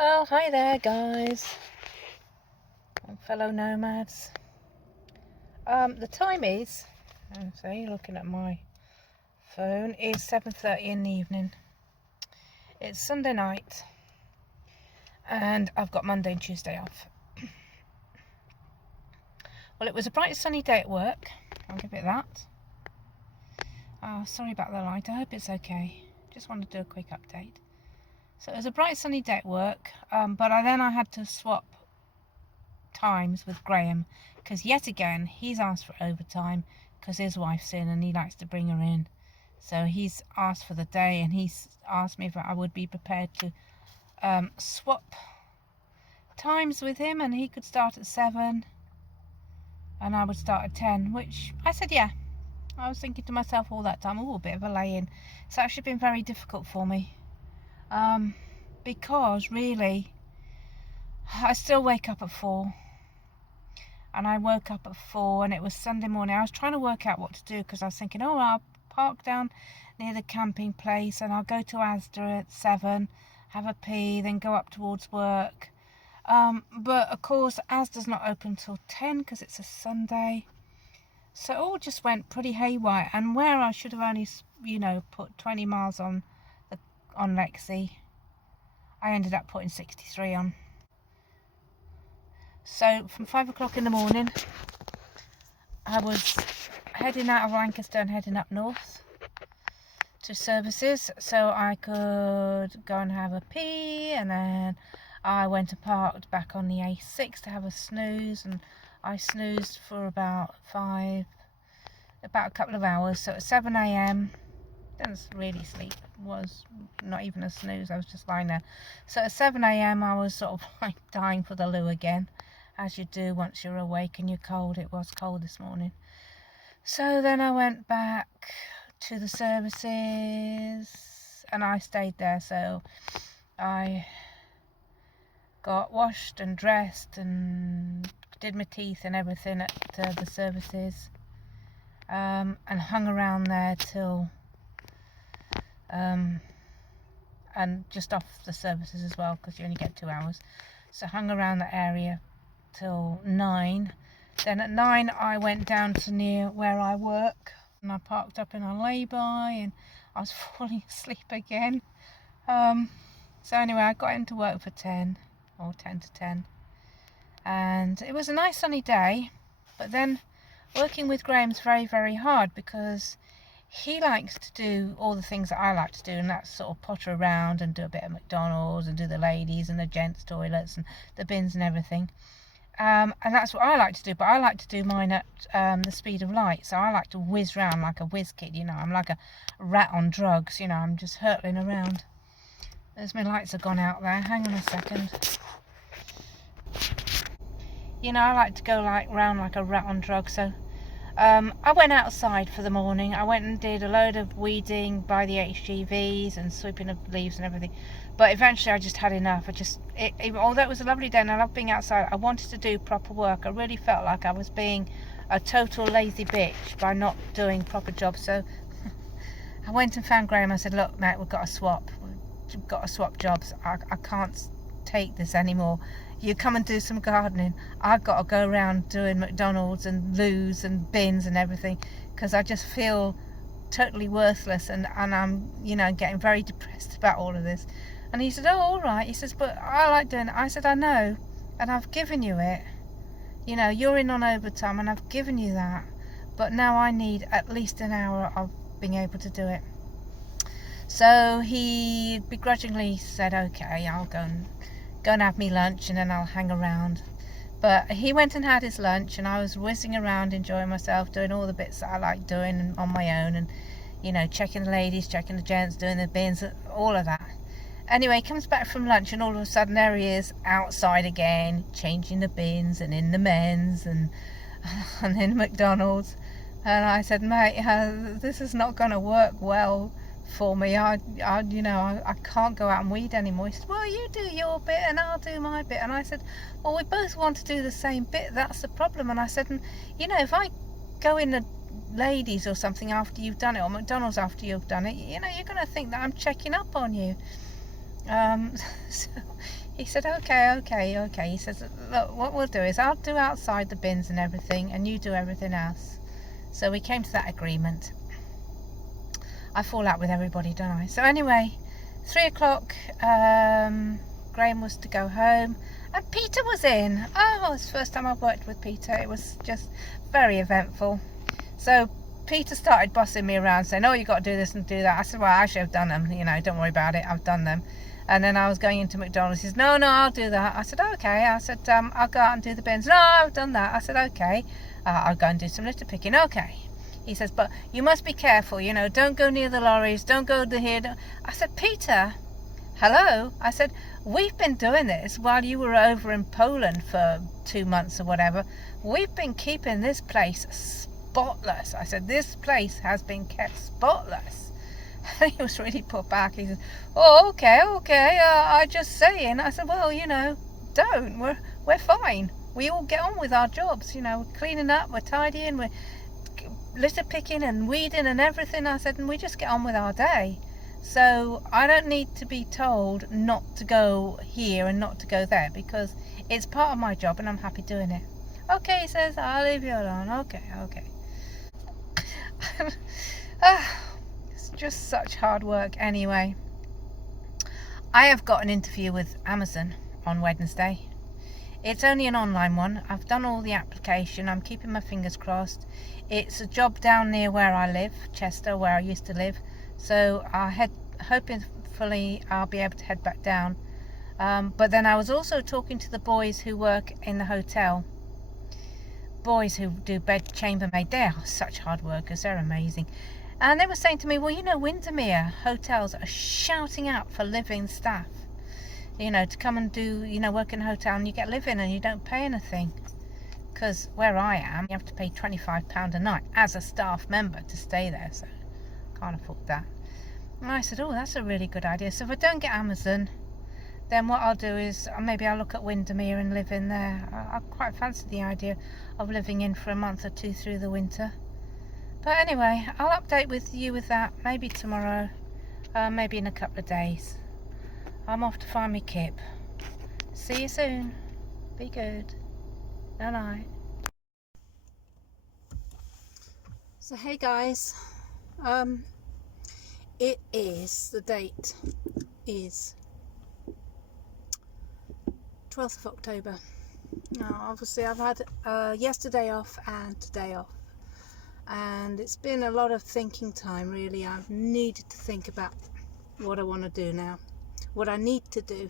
Well, hi there, guys, and fellow nomads. The time is, so you're looking at my phone, is 7:30 in the evening. It's Sunday night, and I've got Monday and Tuesday off. Well, it was a bright sunny day at work. I'll give it that. Sorry about the light. I hope it's okay. Just wanted to do a quick update. So it was a bright sunny day at work, but then I had to swap times with Graham, because yet again he's asked for overtime because his wife's in and he likes to bring her in. So he's asked for the day, and he's asked me if I would be prepared to swap times with him, and he could start at 7 and I would start at 10, which I said yeah. I was thinking to myself all that time, oh, a bit of a lay-in. It's actually been very difficult for me, because really I still wake up at 4, and I woke up at 4 and it was Sunday morning. I was trying to work out what to do, because I was thinking, oh, I'll park down near the camping place and I'll go to Asda at 7, have a pee, then go up towards work. But of course Asda's not open till 10 because it's a Sunday. So it all just went pretty haywire, and where I should have only, put 20 miles on Lexi, I ended up putting 63 on. So from 5 o'clock in the morning, I was heading out of Lancaster and heading up north to services so I could go and have a pee, and then I went and parked back on the A6 to have a snooze, and I snoozed for about a couple of hours. So at 7 a.m, didn't really sleep, was not even a snooze, I was just lying there. So at 7 a.m, I was sort of like dying for the loo again, as you do once you're awake and you're cold. It was cold this morning. So then I went back to the services and I stayed there. So I got washed and dressed and did my teeth and everything at the services, and hung around there till and just off the services as well, because you only get 2 hours. So hung around that area till 9. Then at 9 I went down to near where I work, and I parked up in a lay-by, and I was falling asleep again. So anyway, I got into work for 10 or 10 to 10, and it was a nice sunny day. But then working with Graham's very, very hard, because he likes to do all the things that I like to do, and that's sort of potter around and do a bit of McDonald's and do the ladies and the gents' toilets and the bins and everything. And that's what I like to do, but I like to do mine at the speed of light. So I like to whiz round like a whiz kid, I'm like a rat on drugs, I'm just hurtling around. There's my lights have gone out there. Hang on a second. I like to go round like a rat on drugs. So I went outside for the morning. I went and did a load of weeding by the HGVs and sweeping of leaves and everything. But eventually I just had enough. Although it was a lovely day and I love being outside, I wanted to do proper work. I really felt like I was being a total lazy bitch by not doing proper jobs. So I went and found Graham. I said, look, mate, we've got to swap. We've got to swap jobs. I can't take this anymore. You come and do some gardening. I've got to go around doing McDonald's and loos and bins and everything, because I just feel totally worthless, and I'm getting very depressed about all of this. And he said, oh, all right. He says, but I like doing it. I said, I know, and I've given you it. You're in on overtime and I've given you that, but now I need at least an hour of being able to do it. So he begrudgingly said, okay, I'll go and have me lunch, and then I'll hang around. But he went and had his lunch, and I was whizzing around enjoying myself, doing all the bits that I like doing on my own, and checking the ladies, checking the gents, doing the bins, all of that. Anyway, he comes back from lunch, and all of a sudden there he is outside again, changing the bins and in the men's and in McDonald's. And I said, mate, this is not going to work well for me. I can't go out and weed anymore. He said, well, you do your bit and I'll do my bit. And I said, well, we both want to do the same bit. That's the problem. And I said, if I go in the ladies or something after you've done it, or McDonald's after you've done it, you're going to think that I'm checking up on you. So He said, okay. He says, look, what we'll do is I'll do outside the bins and everything, and you do everything else. So we came to that agreement. I fall out with everybody, don't I? So anyway, 3 o'clock, Graham was to go home, and Peter was in. Oh, it's the first time I've worked with Peter. It was just very eventful. So Peter started bossing me around, saying, oh, you got to do this and do that. I said, well, I should have done them, don't worry about it, I've done them. And then I was going into McDonald's. He says, no, I'll do that. I said, okay. I said, I'll go out and do the bins. No, I've done that. I said, okay. I'll go and do some litter picking. Okay. He says, but you must be careful, don't go near the lorries, don't go to here. I said, Peter, hello? I said, we've been doing this while you were over in Poland for 2 months or whatever. We've been keeping this place spotless. I said, this place has been kept spotless. He was really put back. He said, oh, okay, I'm just saying. I said, well, don't. We're fine. We all get on with our jobs, we're cleaning up, we're tidying, we're litter picking and weeding and everything. I said, and we just get on with our day. So I don't need to be told not to go here and not to go there, because it's part of my job and I'm happy doing it. Okay, he says, I'll leave you alone. Okay. It's just such hard work. Anyway, I have got an interview with Amazon on Wednesday. It's only an online one. I've done all the application. I'm keeping my fingers crossed. It's a job down near where I live, Chester, where I used to live. So hopefully I'll be able to head back down. But then I was also talking to the boys who work in the hotel. Boys who do bed chambermaid. They are such hard workers. They're amazing. And they were saying to me, well, Windermere hotels are shouting out for living staff. To come and do, work in a hotel, and you get living and you don't pay anything. Because where I am, you have to pay £25 a night as a staff member to stay there, so can't afford that. And I said, oh, that's a really good idea. So if I don't get Amazon, then what I'll do is maybe I'll look at Windermere and live in there. I quite fancy the idea of living in for a month or two through the winter. But anyway, I'll update with you with that maybe tomorrow, maybe in a couple of days. I'm off to find me Kip. See you soon. Be good. Night. So hey guys, it is, the date is 12th of October. Now obviously I've had yesterday off and today off, and it's been a lot of thinking time really. I've needed to think about what I want to do now, what I need to do.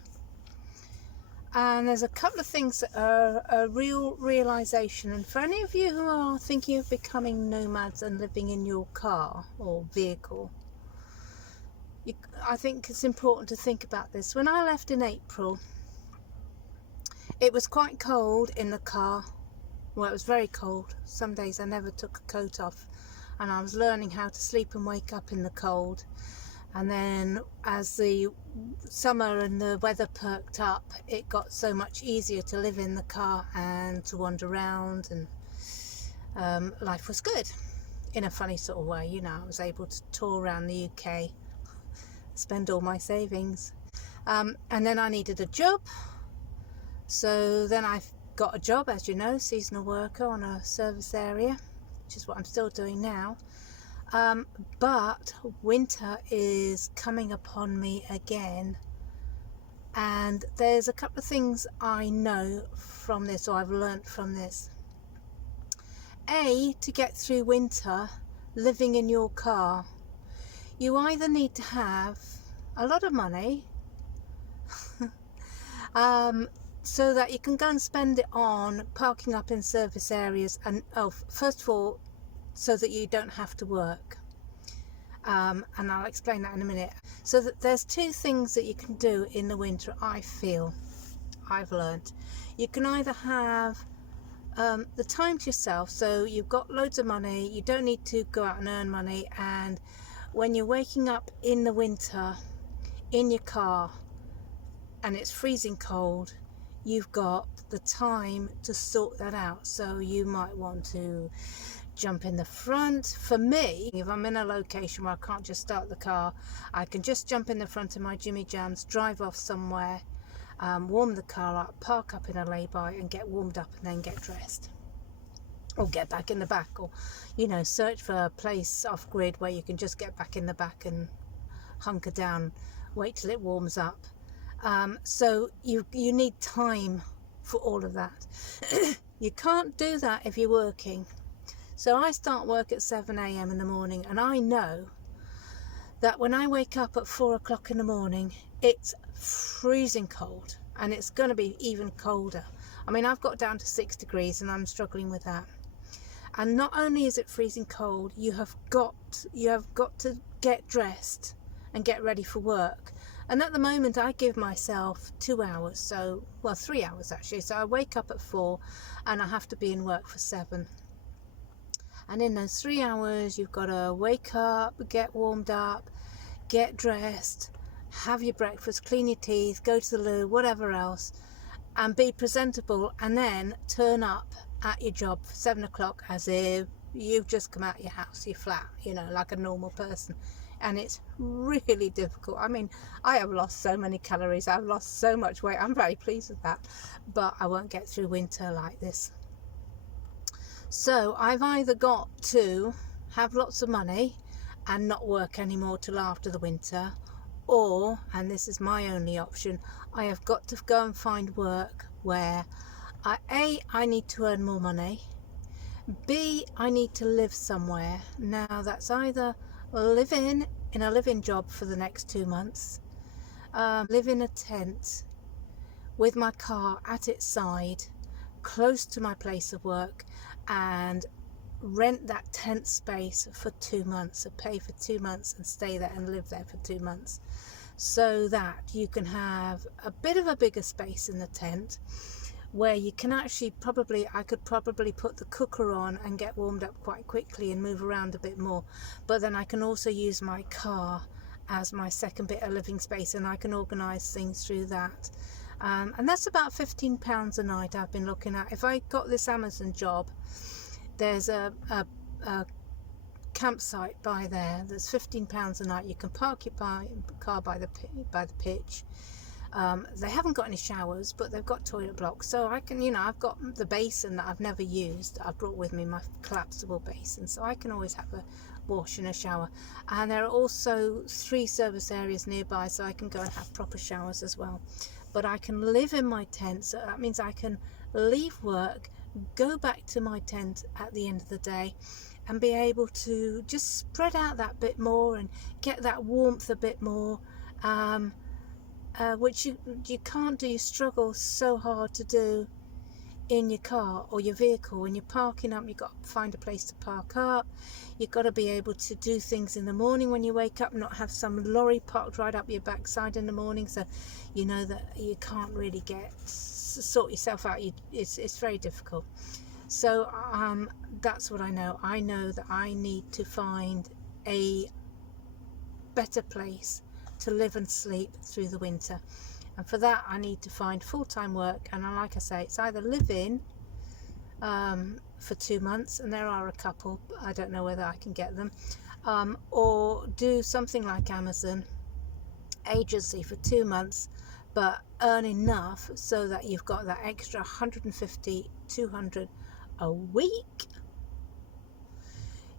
And there's a couple of things that are a real realization. And for any of you who are thinking of becoming nomads and living in your car or vehicle, I think it's important to think about this. When I left in April, it was quite cold in the car. Well, it was very cold. Some days I never took a coat off, and I was learning how to sleep and wake up in the cold. And then as the summer and the weather perked up, it got so much easier to live in the car and to wander around, and life was good in a funny sort of way. I was able to tour around the UK, spend all my savings, and then I needed a job. So then I got a job, as you know, seasonal worker on a service area, which is what I'm still doing now. But winter is coming upon me again, and there's a couple of things I know from this, or I've learnt from this. To get through winter living in your car, you either need to have a lot of money so that you can go and spend it on parking up in service areas, and first of all, so that you don't have to work, and I'll explain that in a minute. So that there's two things that you can do in the winter. I've learned you can either have the time to yourself, so you've got loads of money, you don't need to go out and earn money, and when you're waking up in the winter in your car and it's freezing cold, you've got the time to sort that out. So you might want to jump in the front. For me, if I'm in a location where I can't just start the car, I can just jump in the front of my Jimmy Jams, drive off somewhere, warm the car up, park up in a lay-by and get warmed up and then get dressed. Or get back in the back, or, you know, search for a place off grid where you can just get back in the back and hunker down, wait till it warms up. So you need time for all of that. You can't do that if you're working. So I start work at 7 a.m. in the morning, and I know that when I wake up at 4 o'clock in the morning, it's freezing cold, and it's going to be even colder. I mean, I've got down to 6 degrees and I'm struggling with that. And not only is it freezing cold, you have got to get dressed and get ready for work. And at the moment I give myself 2 hours, so, well, 3 hours actually. So I wake up at 4 and I have to be in work for 7. And in those 3 hours, you've got to wake up, get warmed up, get dressed, have your breakfast, clean your teeth, go to the loo, whatever else, and be presentable, and then turn up at your job for 7 o'clock as if you've just come out of your house, your flat, you know, like a normal person. And it's really difficult. I mean, I have lost so many calories, I've lost so much weight. I'm very pleased with that, but I won't get through winter like this. So I've either got to have lots of money and not work anymore till after the winter, or, and this is my only option, I have got to go and find work where I need to earn more money, B, I need to live somewhere. Now that's either live in a live-in job for the next 2 months, live in a tent with my car at its side, close to my place of work, and rent that tent space for 2 months, so pay for 2 months and stay there and live there for 2 months, so that you can have a bit of a bigger space in the tent where you can actually I could probably put the cooker on and get warmed up quite quickly and move around a bit more. But then I can also use my car as my second bit of living space, and I can organise things through that. And that's about £15 a night I've been looking at. If I got this Amazon job, there's a campsite by there that's £15 a night. You can park your car by the pitch. They haven't got any showers, but they've got toilet blocks, so I can, you know, I've got the basin that I've never used. I've brought with me my collapsible basin, so I can always have a wash and a shower. And there are also 3 service areas nearby, so I can go and have proper showers as well. But I can live in my tent, so that means I can leave work, go back to my tent at the end of the day, and be able to just spread out that bit more and get that warmth a bit more, which you can't do. You struggle so hard to do in your car or your vehicle. When you're parking up, you've got to find a place to park up. You've got to be able to do things in the morning when you wake up, not have some lorry parked right up your backside in the morning, so you know that you can't really sort yourself out. It's very difficult. So that's what I know. I know that I need to find a better place to live and sleep through the winter, and for that I need to find full-time work. And like I say, it's either live in for 2 months, and there are a couple, I don't know whether I can get them, or do something like Amazon agency for 2 months, but earn enough so that you've got that extra 150, 200 a week.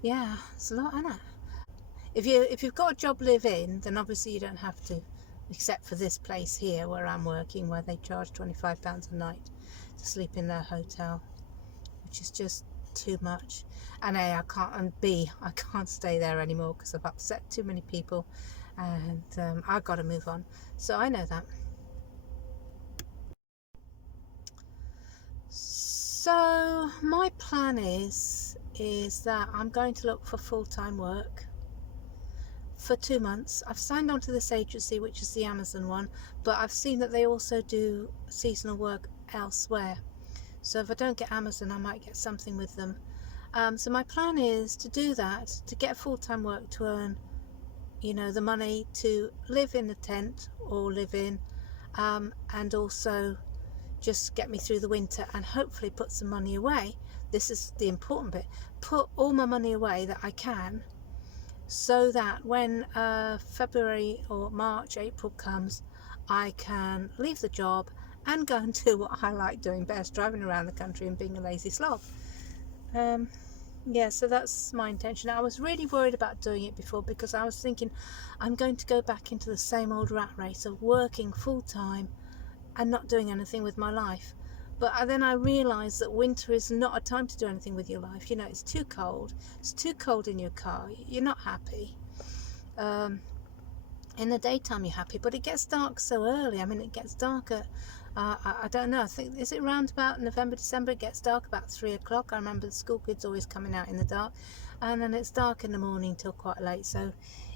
Yeah, it's a lot, isn't it? If you've got a job live in, then obviously you don't have to, except for this place here where I'm working, where they charge £25 a night to sleep in their hotel, which is just too much. And A, I can't, and B, I can't stay there anymore because I've upset too many people, and I've got to move on. So I know that. So my plan is that I'm going to look for full-time work for 2 months. I've signed on to this agency, which is the Amazon one, but I've seen that they also do seasonal work elsewhere. So if I don't get Amazon, I might get something with them. So my plan is to do that, to get full-time work, to earn, you know, the money to live in the tent or live in, and also just get me through the winter, and hopefully put some money away. This is the important bit. Put all my money away that I can, so that when February or March, April comes, I can leave the job and go and do what I like doing best, driving around the country and being a lazy slob. Yeah, so that's my intention. I was really worried about doing it before because I was thinking I'm going to go back into the same old rat race of working full time and not doing anything with my life. But then I realised that winter is not a time to do anything with your life. You know, it's too cold. It's too cold in your car. You're not happy. In the daytime you're happy, but it gets dark so early. I mean, it gets darker. I don't know. I think, is it round about November, December? It gets dark about 3 o'clock. I remember the school kids always coming out in the dark, and then it's dark in the morning till quite late. So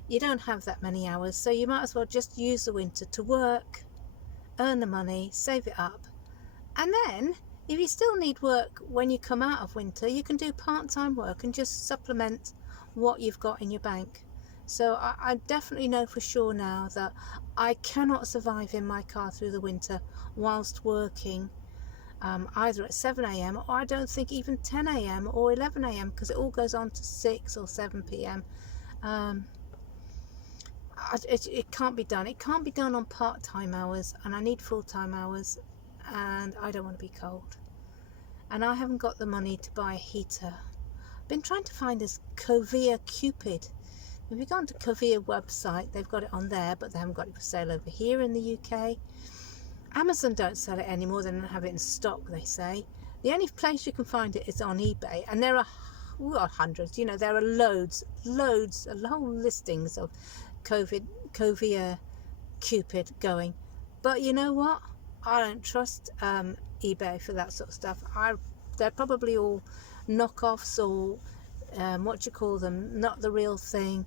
you don't have that many hours. So you might as well just use the winter to work, earn the money, save it up, and then if you still need work when you come out of winter, you can do part-time work and just supplement what you've got in your bank. So I definitely know for sure now that I cannot survive in my car through the winter whilst working either at 7 a.m. or I don't think even 10 a.m. or 11 a.m. because it all goes on to 6 or 7 p.m. It can't be done. It can't be done on part-time hours, and I need full-time hours, and I don't want to be cold. And I haven't got the money to buy a heater. I've been trying to find this Covia Cupid. If you go onto Covia website, they've got it on there, but they haven't got it for sale over here in the UK. Amazon don't sell it anymore. They don't have it in stock, they say. The only place you can find it is on eBay, and there are hundreds. You know, there are loads, whole listings of Covia Cupid going. But you know what? I don't trust eBay for that sort of stuff. They're probably all knockoffs or what you call them, not the real thing.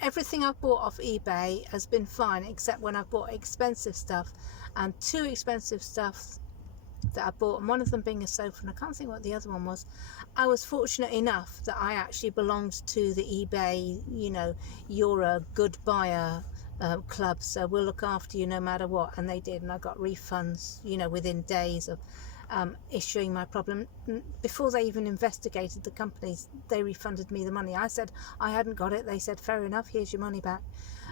Everything I've bought off eBay has been fine, except when I've bought expensive stuff, and 2 expensive stuff that I bought, and one of them being a sofa, and I can't think what the other one was. I was fortunate enough that I actually belonged to the eBay, you know, you're a good buyer club, so we'll look after you no matter what, and they did, and I got refunds, you know, within days of issuing my problem. Before they even investigated the companies, they refunded me the money. I said I hadn't got it. They said fair enough, here's your money back.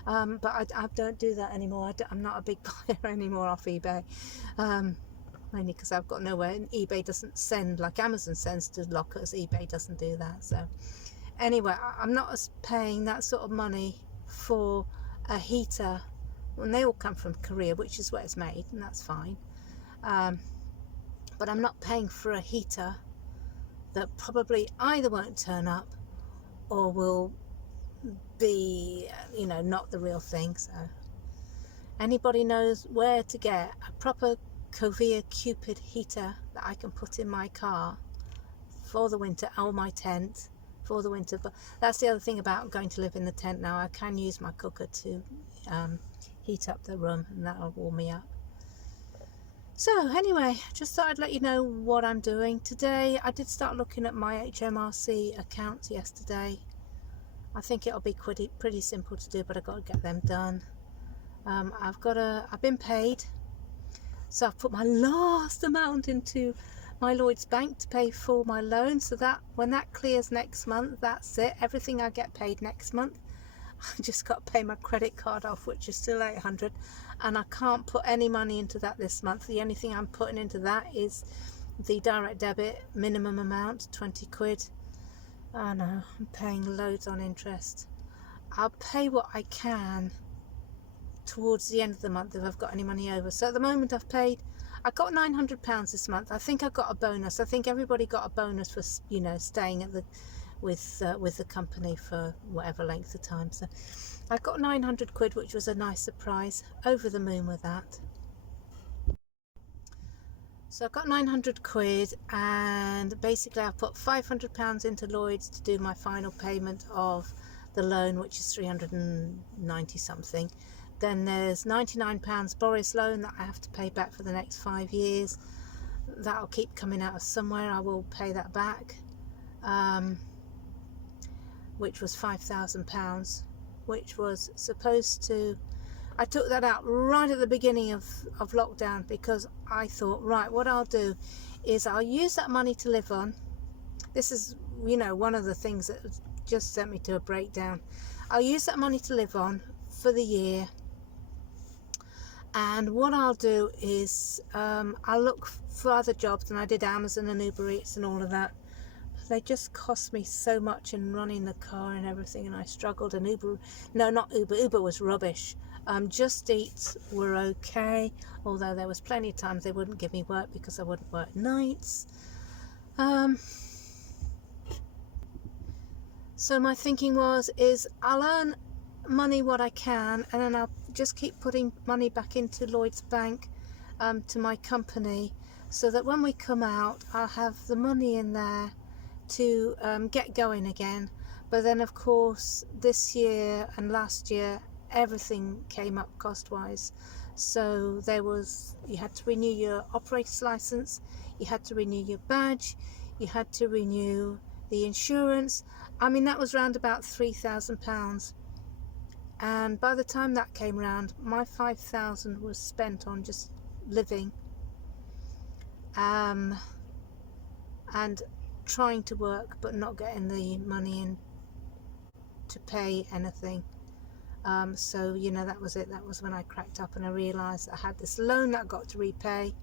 But I don't do that anymore. I'm not a big buyer anymore off eBay, mainly because I've got nowhere, and eBay doesn't send like Amazon sends to lockers. eBay doesn't do that. So anyway, I'm not paying that sort of money for a heater when they all come from Korea, which is where it's made, and that's fine. But I'm not paying for a heater that probably either won't turn up or will be, you know, not the real thing. So anybody knows where to get a proper Covia Cupid heater that I can put in my car for the winter, or my tent for the winter. But that's the other thing about going to live in the tent now. I can use my cooker to heat up the room, and that'll warm me up. So anyway, just thought I'd let you know what I'm doing today. I did start looking at my HMRC accounts yesterday. I think it'll be pretty simple to do, but I've got to get them done. I've been paid, so I've put my last amount into my Lloyd's bank to pay for my loan, so that when that clears next month, that's it. Everything I get paid next month. I just got to pay my credit card off, which is still 800, and I can't put any money into that this month. The only thing I'm putting into that is the direct debit minimum amount, 20 quid. Oh no, I'm paying loads on interest. I'll pay what I can towards the end of the month if I've got any money over. So at the moment I got £900 this month. I think I got a bonus. I think everybody got a bonus for, you know, staying at with the company for whatever length of time. So I got 900 quid, which was a nice surprise. Over the moon with that. So I got 900 quid, and basically I've put £500 into Lloyd's to do my final payment of the loan, which is 390 something. Then there's £99 Boris loan that I have to pay back for the next 5 years. That'll keep coming out of somewhere. I will pay that back, which was £5,000, which was supposed to... I took that out right at the beginning of lockdown, because I thought, right, what I'll do is I'll use that money to live on. This is, you know, one of the things that just sent me to a breakdown. I'll use that money to live on for the year, And what I'll do is I'll look for other jobs, and I did Amazon and Uber Eats and all of that. They just cost me so much in running the car and everything, and I struggled. And Uber was rubbish. Just Eat were okay, although there was plenty of times they wouldn't give me work because I wouldn't work nights. So my thinking is I'll earn money what I can, and then I'll just keep putting money back into Lloyd's Bank, to my company, so that when we come out I'll have the money in there to get going again. But then of course this year and last year everything came up cost wise, so you had to renew your operator's license, you had to renew your badge, you had to renew the insurance. I mean, that was round about £3,000, and by the time that came round, my 5,000 was spent on just living, and trying to work but not getting the money in to pay anything. So that was it. That was when I cracked up and I realised I had this loan that I got to repay.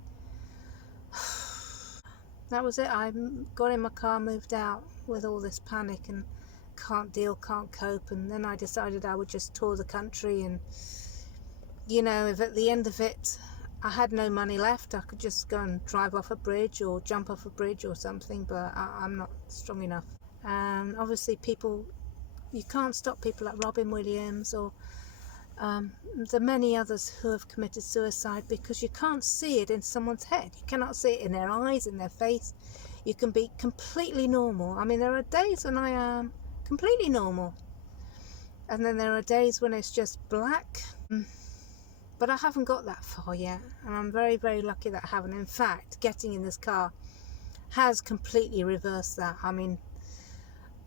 That was it. I got in my car, moved out with all this panic and can't cope, and then I decided I would just tour the country, and if at the end of it I had no money left, I could just go and drive off a bridge or jump off a bridge or something, but I'm not strong enough. And obviously you can't stop people like Robin Williams or the many others who have committed suicide, because you can't see it in someone's head. You cannot see it in their eyes, in their face. You can be completely normal. I mean, there are days when I am completely normal, and then there are days when it's just black. But I haven't got that far yet, and I'm very, very lucky that I haven't. In fact, getting in this car has completely reversed that. I mean,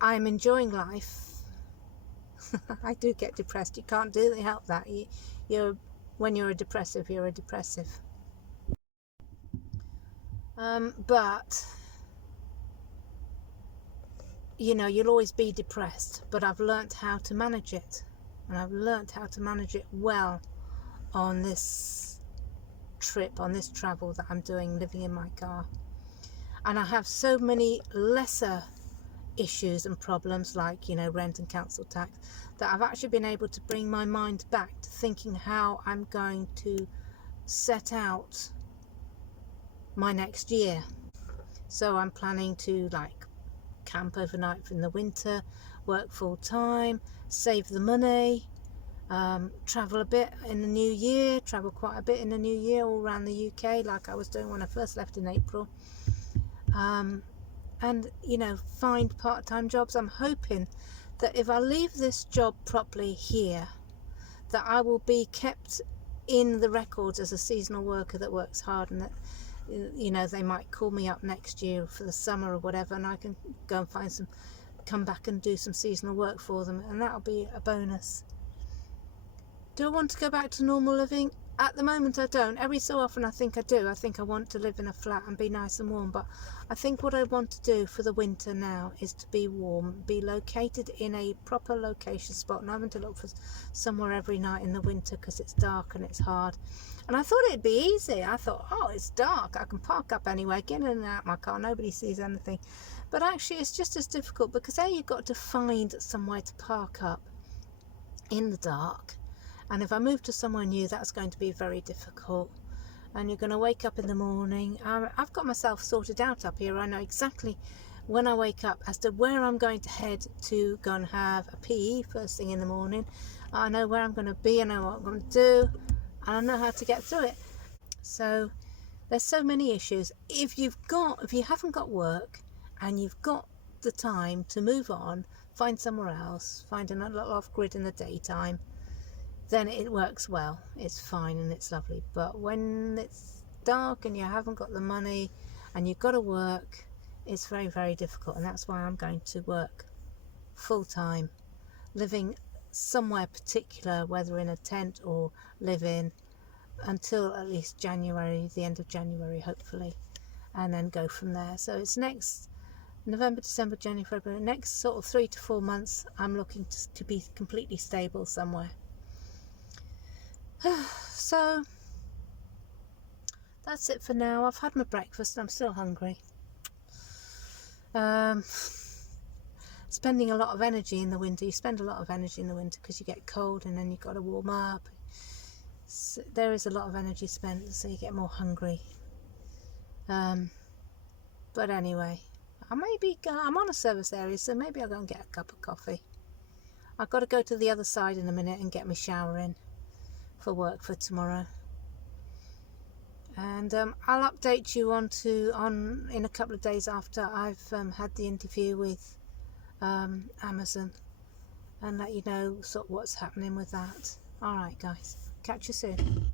I'm enjoying life. I do get depressed. You can't help that. When you're a depressive, you're a depressive. But you'll always be depressed. But I've learnt how to manage it, and I've learnt how to manage it well on this trip, on this travel that I'm doing, living in my car. And I have so many lesser issues and problems, like rent and council tax, that I've actually been able to bring my mind back to thinking how I'm going to set out my next year. So I'm planning to camp overnight in the winter, work full time, save the money, travel a bit in the new year, travel quite a bit in the new year all around the UK, like I was doing when I first left in April. And find part-time jobs. I'm hoping that if I leave this job properly here, that I will be kept in the records as a seasonal worker that works hard, and that they might call me up next year for the summer or whatever, and I can go and come back and do some seasonal work for them, and that'll be a bonus. Do I want to go back to normal living? At the moment I don't. Every so often I think I do. I think I want to live in a flat and be nice and warm, but I think what I want to do for the winter now is to be warm, be located in a proper location spot, and having to look for somewhere every night in the winter because it's dark and it's hard. And I thought it'd be easy. I thought, oh, it's dark, I can park up anywhere, get in and out my car, nobody sees anything. But actually it's just as difficult, because you've got to find somewhere to park up in the dark. And if I move to somewhere new, that's going to be very difficult. And you're going to wake up in the morning. I've got myself sorted out up here. I know exactly when I wake up as to where I'm going to head to go and have a PE first thing in the morning. I know where I'm going to be, I know what I'm going to do, and I know how to get through it. So there's so many issues. If you haven't got work and you've got the time to move on, find somewhere else, find a little off-grid in the daytime, then it works well. It's fine and it's lovely. But when it's dark and you haven't got the money and you've got to work, it's very, very difficult. And that's why I'm going to work full time, living somewhere particular, whether in a tent or live in, until at least January, the end of January hopefully, and then go from there. So it's next November, December, January, February, next sort of 3 to 4 months I'm looking to be completely stable somewhere. So that's it for now. I've had my breakfast and I'm still hungry. Spending a lot of energy in the winter. You spend a lot of energy in the winter because you get cold and then you've got to warm up. So there is a lot of energy spent, so you get more hungry. But anyway, I'm on a service area, so maybe I'll go and get a cup of coffee. I've got to go to the other side in a minute and get my shower in for work for tomorrow. And I'll update you on in a couple of days after I've had the interview with Amazon, and let you know sort of what's happening with that. Alright guys, catch you soon.